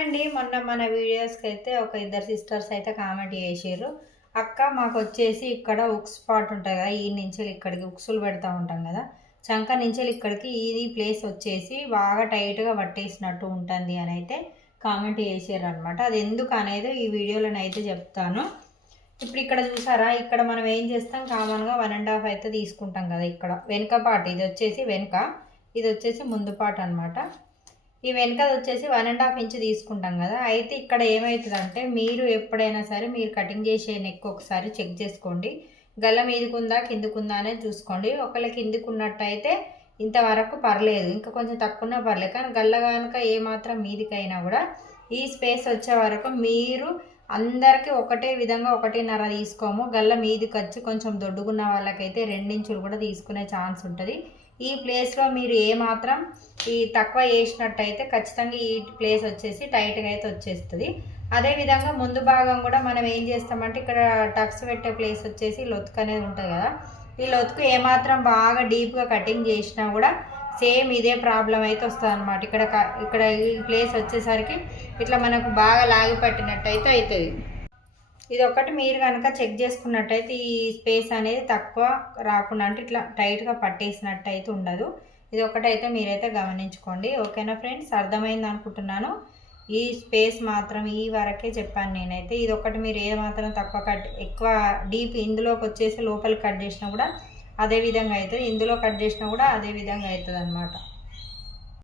అండి. మొన్న మన వీడియోస్‌కి అయితే ఒక ఇద్దరు సిస్టర్స్ అయితే కామెంట్ చేసిర్రు. అక్క మాకొచ్చేసి ఇక్కడ ఉక్స్ స్పాట్ ఉంటది కదా! ఈ నుంచెల్లి ఇక్కడికి ఉక్సులు పెడతా ఉంటాం కదా! చంక నుంచెల్లి ఇక్కడికి ఇది ప్లేస్ వచ్చేసి బాగా టైట్‌గా పట్టేసినట్టు ఉంటుంది అని అయితే కామెంట్ చేసిర్రనమాట. అది ఎందుకు అనేది ఈ వీడియోలోనైతే చెప్తాను. ఇప్పుడు ఇక్కడ చూసారా? ఇక్కడ మనం ఏం చేస్తాం కామన్‌గా 1 ½ అయితే తీసుకుంటాం కదా! ఇక్కడ వెనక పార్ట్ ఇది వచ్చేసి వెనక, ఇది వచ్చేసి ముందు పార్ట్ అనమాట. ఈ వెనకది వచ్చేసి 1 ½ ఇంచ్ తీసుకుంటాం కదా! అయితే ఇక్కడ ఏమవుతుందంటే మీరు ఎప్పుడైనా సరే మీరు కటింగ్ చేసే నెక్ ఒకసారి చెక్ చేసుకోండి. గల్ల మీదకుందా కిందకుందా అనేది చూసుకోండి. ఒకవేళ కిందకున్నట్టయితే ఇంతవరకు పర్లేదు, ఇంకా కొంచెం తక్కువన్నా పర్లేదు. కానీ గల్ల కనుక ఏమాత్రం మీదికైనా కూడా ఈ స్పేస్ వచ్చే వరకు మీరు అందరికీ ఒకటే విధంగా 1.5 తీసుకోము. గల్ల మీదికి వచ్చి కొంచెం దొడ్డుగున్న వాళ్ళకైతే 2 ఇంచులు కూడా తీసుకునే ఛాన్స్ ఉంటుంది. ఈ ప్లేస్లో మీరు ఏమాత్రం ఈ తక్కువ వేసినట్టయితే ఖచ్చితంగా ఈ ప్లేస్ వచ్చేసి టైట్గా అయితే వచ్చేస్తుంది. అదేవిధంగా ముందు భాగం కూడా మనం ఏం చేస్తామంటే ఇక్కడ టక్స్ పెట్టే ప్లేస్ వచ్చేసి లొతుకు అనేది ఉంటుంది కదా! ఈ లొతుకు ఏమాత్రం బాగా డీప్గా కటింగ్ చేసినా కూడా సేమ్ ఇదే ప్రాబ్లం అయితే వస్తుంది అనమాట. ఇక్కడ ఈ ప్లేస్ వచ్చేసరికి ఇట్లా మనకు బాగా లాగి పట్టినట్టయితే అవుతుంది. ఇది ఒకటి మీరు కనుక చెక్ చేసుకున్నట్టయితే ఈ స్పేస్ అనేది తక్కువ రాకుండా అంటే ఇట్లా టైట్గా పట్టేసినట్టు అయితే ఉండదు. ఇది ఒకటైతే మీరైతే గమనించుకోండి. ఓకేనా ఫ్రెండ్స్, అర్థమైంది అనుకుంటున్నాను. ఈ స్పేస్ మాత్రం ఈ వరకే చెప్పాను నేనైతే. ఇది ఒకటి మీరు ఏ మాత్రం తక్కువ ఎక్కువ డీప్ ఇందులోకి వచ్చేసి లోపలికి కట్ చేసినా కూడా అదే విధంగా అవుతుంది, ఇందులో కట్ చేసినా కూడా అదే విధంగా అవుతుంది అనమాట.